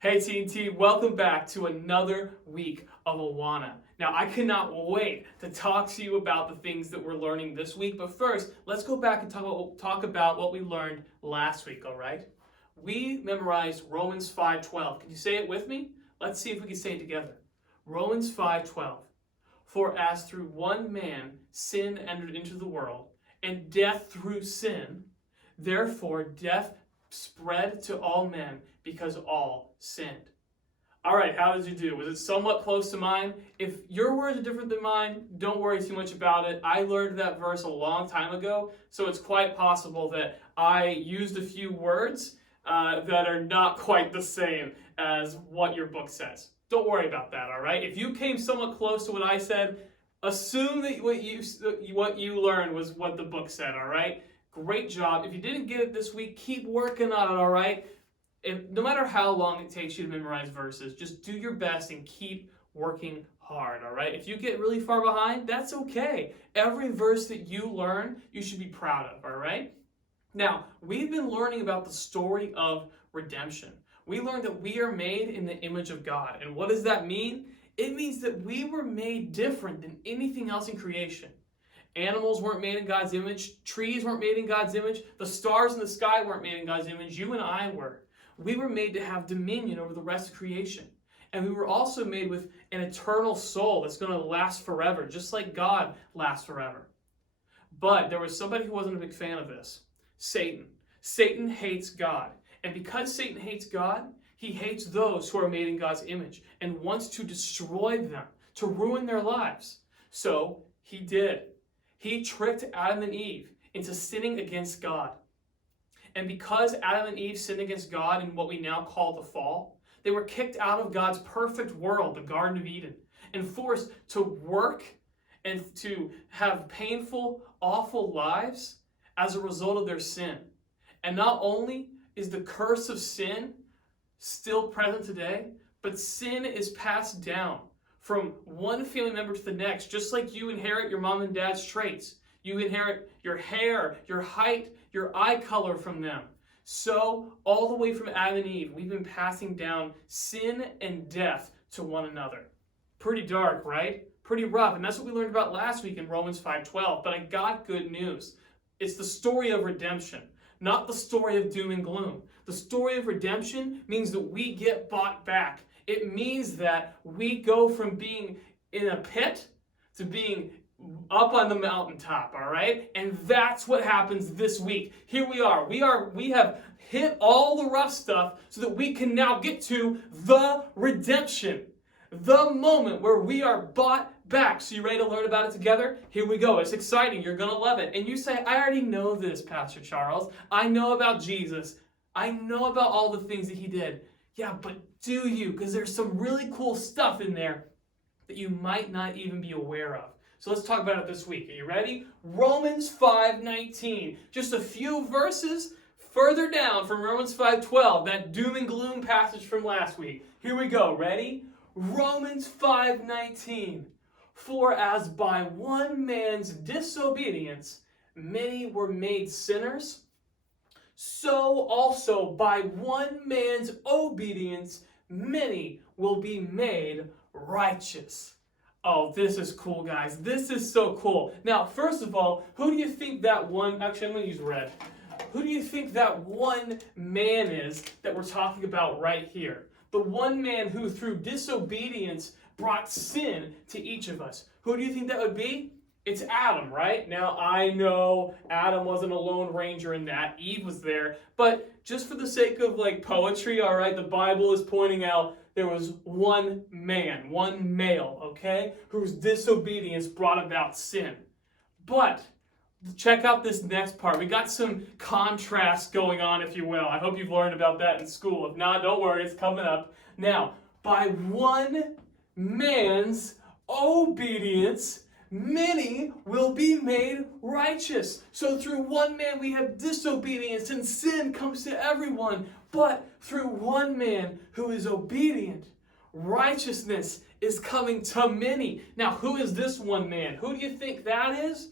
Hey T&T, welcome back to another week of Awana. Now, I cannot wait to talk to you about the things that we're learning this week, but first, let's go back and talk about what we learned last week, all right? We memorized Romans 5:12. Can you say it with me? Let's see if we can say it together. Romans 5:12. For as through one man sin entered into the world, and death through sin, therefore death spread to all men because all sinned. All right, how did you do? Was it somewhat close to mine? If your words are different than mine, don't worry too much about it. I learned that verse a long time ago, so it's quite possible that I used a few words that are not quite the same as what your book says. Don't worry about that, all right? If you came somewhat close to what I said, assume that what you learned was what the book said, all right? Great job. If you didn't get it this week, keep working on it, all right? No matter how long it takes you to memorize verses, just do your best and keep working hard, all right? If you get really far behind, that's okay. Every verse that you learn, you should be proud of, all right? Now, we've been learning about the story of redemption. We learned that we are made in the image of God. And what does that mean? It means that we were made different than anything else in creation. Animals weren't made in God's image. Trees weren't made in God's image. The stars in the sky weren't made in God's image. You and I were. We were made to have dominion over the rest of creation. And we were also made with an eternal soul that's going to last forever, just like God lasts forever. But there was somebody who wasn't a big fan of this. Satan. Satan hates God. And because Satan hates God, he hates those who are made in God's image and wants to destroy them, to ruin their lives. So he did. He tricked Adam and Eve into sinning against God. And because Adam and Eve sinned against God in what we now call the fall, they were kicked out of God's perfect world, the Garden of Eden, and forced to work and to have painful, awful lives as a result of their sin. And not only is the curse of sin still present today, but sin is passed down from one family member to the next, just like you inherit your mom and dad's traits. You inherit your hair, your height, your eye color from them. So, all the way from Adam and Eve, we've been passing down sin and death to one another. Pretty dark, right? Pretty rough. And that's what we learned about last week in Romans 5:12. But I got good news. It's the story of redemption, not the story of doom and gloom. The story of redemption means that we get bought back. It means that we go from being in a pit to being up on the mountaintop, all right? And that's what happens this week. Here we are. We have hit all the rough stuff so that we can now get to the redemption, the moment where we are bought back. So you ready to learn about it together? Here we go. It's exciting. You're going to love it. And you say, I already know this, Pastor Charles. I know about Jesus. I know about all the things that he did. Yeah, but do you? Because there's some really cool stuff in there that you might not even be aware of. So let's talk about it this week. Are you ready? Romans 5:19. Just a few verses further down from Romans 5:12, that doom and gloom passage from last week. Here we go. Ready? Romans 5:19. For as by one man's disobedience many were made sinners, so also by one man's obedience many will be made righteous. Oh, this is cool, guys. This is so cool. Now, first of all, who do you think that one... Actually, I'm going to use red. Who do you think that one man is that we're talking about right here? The one man who, through disobedience, brought sin to each of us. Who do you think that would be? It's Adam, right? Now, I know Adam wasn't a lone ranger in that. Eve was there. But just for the sake of, poetry, all right, the Bible is pointing out there was one man, one male, okay, whose disobedience brought about sin. But check out this next part. We got some contrast going on, if you will. I hope you've learned about that in school. If not, don't worry, it's coming up. Now, by one man's obedience, many will be made righteous. So through one man we have disobedience and sin comes to everyone. But through one man who is obedient, righteousness is coming to many. Now, who is this one man? Who do you think that is?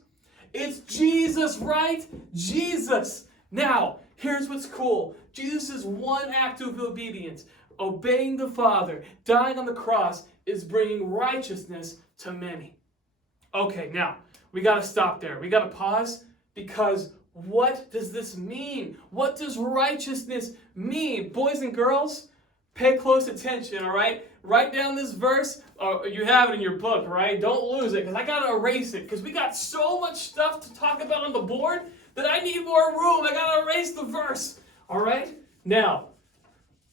It's Jesus, right? Jesus. Now, here's what's cool. Jesus' one act of obedience obeying the Father, dying on the cross, is bringing righteousness to many. Okay, now, we got to stop there. We got to pause, because what does this mean? What does righteousness mean? Boys and girls, pay close attention, all right? Write down this verse. You have it in your book, right? Don't lose it, because I got to erase it, because we got so much stuff to talk about on the board that I need more room. I got to erase the verse, all right? Now,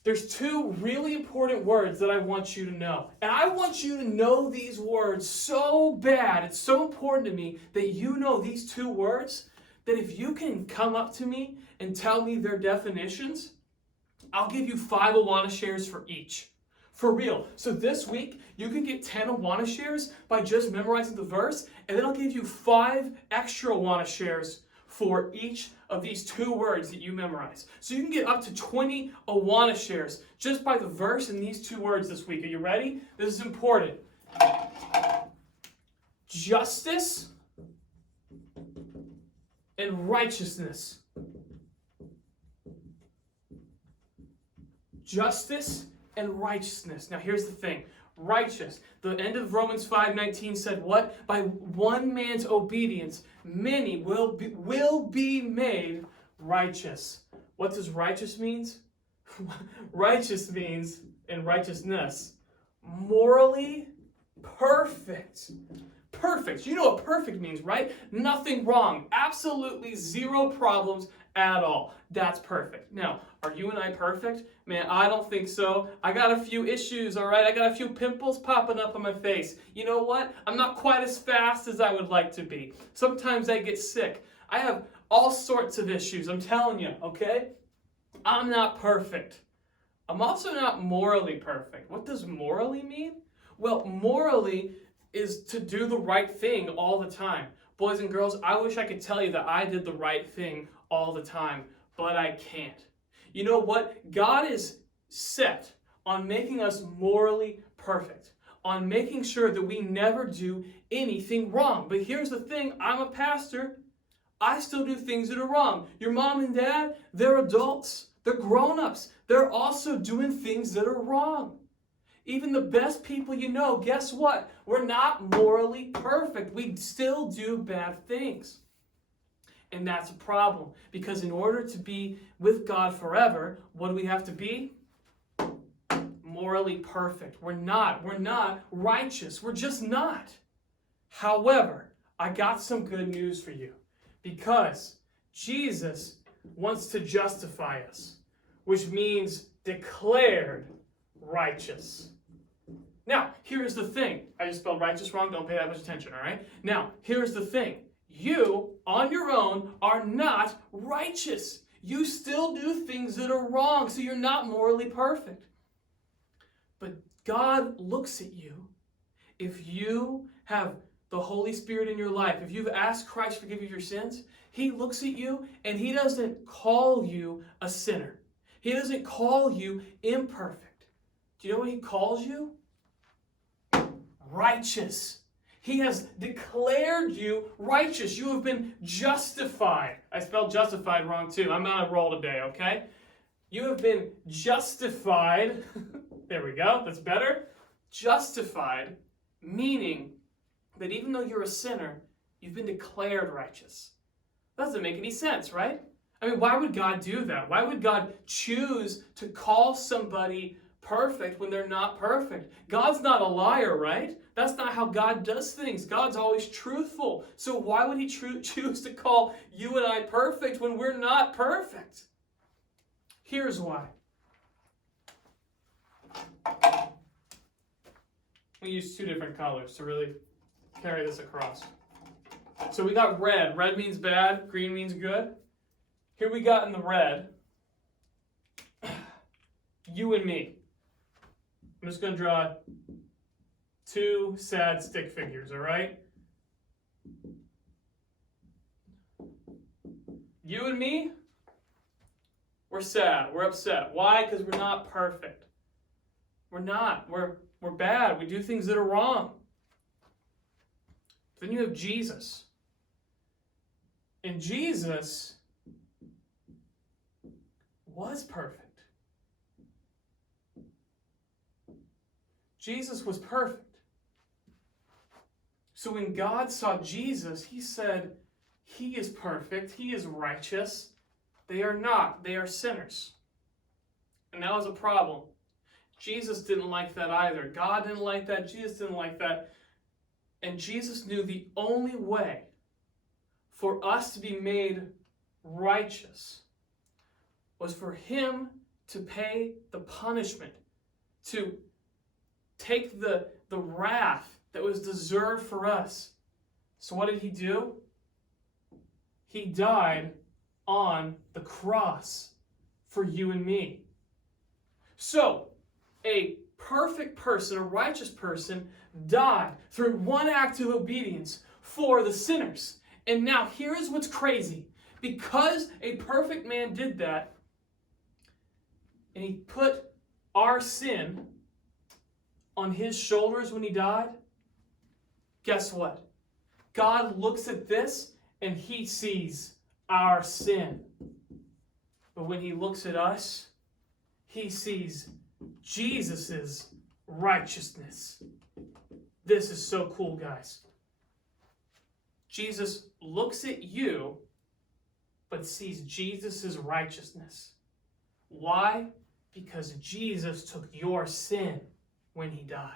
there's two really important words that I want you to know. And I want you to know these words so bad. It's so important to me that you know these two words, that if you can come up to me and tell me their definitions, I'll give you 5 Awana shares for each. For real. So this week, you can get 10 Awana shares by just memorizing the verse, and then I'll give you 5 extra Awana shares for each of these 2 words that you memorize. So you can get up to 20 Awana shares just by the verse and these 2 words this week. Are you ready? This is important. Justice and righteousness. Justice and righteousness. Now here's the thing. Righteous. The end of Romans 5:19 said what? By one man's obedience, many will be made righteous. What does righteous means? Righteous means, in righteousness, morally perfect. Perfect. You know what perfect means, right? Nothing wrong. Absolutely 0 problems at all. That's perfect. Now, are you and I perfect? Man, I don't think so. I got a few issues, all right? I got a few pimples popping up on my face. You know what? I'm not quite as fast as I would like to be. Sometimes I get sick. I have all sorts of issues, I'm telling you, okay? I'm not perfect. I'm also not morally perfect. What does morally mean? Well, morally is to do the right thing all the time. Boys and girls, I wish I could tell you that I did the right thing all the time, but I can't. You know what? God is set on making us morally perfect, on making sure that we never do anything wrong. But here's the thing, I'm a pastor. I still do things that are wrong. Your mom and dad, they're adults. They're grown-ups. They're also doing things that are wrong. Even the best people you know, guess what? We're not morally perfect. We still do bad things. And that's a problem, because in order to be with God forever, what do we have to be? Morally perfect. We're not righteous. We're just not. However, I got some good news for you, because Jesus wants to justify us, which means declared righteous. Now, here's the thing. I just spelled righteous wrong. Don't pay that much attention, all right? Now, here's the thing. You, on your own, are not righteous. You still do things that are wrong, so you're not morally perfect. But God looks at you. If you have the Holy Spirit in your life, if you've asked Christ to forgive you your sins, He looks at you and He doesn't call you a sinner. He doesn't call you imperfect. Do you know what He calls you? Righteous. He has declared you righteous. You have been justified. I spelled justified wrong too. I'm on a roll today, okay? You have been justified. There we go. That's better. Justified, meaning that even though you're a sinner, you've been declared righteous. That doesn't make any sense, right? I mean, why would God do that? Why would God choose to call somebody perfect when they're not perfect? God's not a liar, right? That's not how God does things. God's always truthful. So why would He choose to call you and I perfect when we're not perfect? Here's why. We use 2 different colors to really carry this across. So we got red. Red means bad. Green means good. Here we got in the red, you and me. I'm just going to draw 2 sad stick figures, all right? You and me, we're sad. We're upset. Why? Because we're not perfect. We're not. We're bad. We do things that are wrong. Then you have Jesus. And Jesus was perfect. Jesus was perfect. So when God saw Jesus, he said, he is perfect, he is righteous. They are not, they are sinners. And that was a problem. Jesus didn't like that either. God didn't like that, Jesus didn't like that. And Jesus knew the only way for us to be made righteous was for him to pay the punishment, to take the wrath that was deserved for us. So what did he do? He died on the cross for you and me. So, a perfect person, a righteous person, died through one act of obedience for the sinners. And now here's what's crazy. Because a perfect man did that, and he put our sin on his shoulders when he died, guess what? God looks at this and he sees our sin. But when he looks at us, he sees Jesus' righteousness. This is so cool, guys. Jesus looks at you, but sees Jesus' righteousness. Why? Because Jesus took your sin when he died.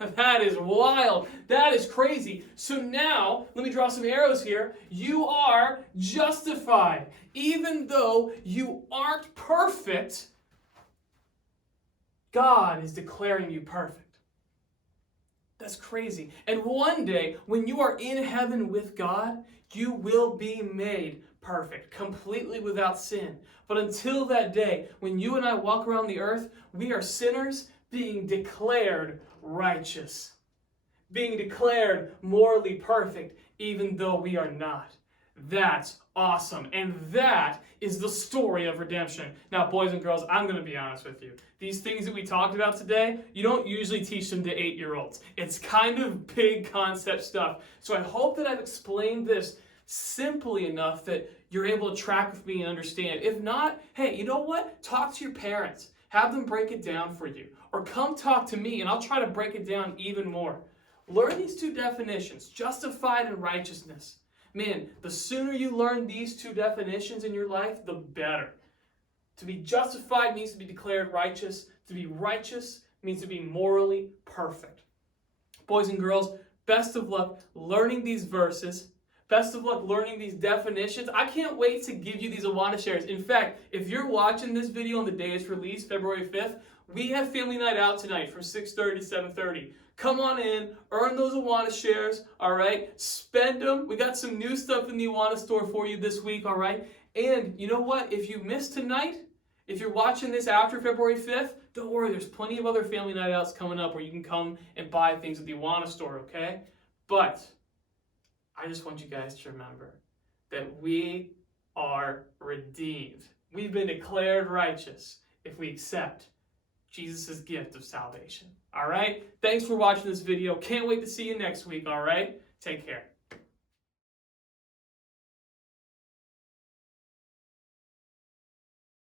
That is wild. That is crazy. So now, let me draw some arrows here. You are justified. Even though you aren't perfect, God is declaring you perfect. That's crazy. And one day, when you are in heaven with God, you will be made perfect, completely without sin. But until that day, when you and I walk around the earth, we are sinners being declared righteous, being declared morally perfect, even though we are not. That's awesome. And that is the story of redemption. Now, boys and girls, I'm going to be honest with you. These things that we talked about today, you don't usually teach them to 8-year-olds. It's kind of big concept stuff. So I hope that I've explained this simply enough that you're able to track with me and understand. If not, hey, you know what? Talk to your parents. Have them break it down for you. Or come talk to me and I'll try to break it down even more. Learn these two definitions, justified and righteousness. Man, the sooner you learn these two definitions in your life, the better. To be justified means to be declared righteous. To be righteous means to be morally perfect. Boys and girls, best of luck learning these verses. Best of luck learning these definitions. I can't wait to give you these Awana shares. In fact, if you're watching this video on the day it's released, February 5th, we have family night out tonight from 6:30 to 7:30. Come on in, earn those Awana shares, all right? Spend them. We got some new stuff in the Awana store for you this week, all right? And you know what? If you missed tonight, if you're watching this after February 5th, don't worry. There's plenty of other family night outs coming up where you can come and buy things at the Awana store, okay? But I just want you guys to remember that we are redeemed. We've been declared righteous if we accept Jesus' gift of salvation. All right? Thanks for watching this video. Can't wait to see you next week, all right? Take care.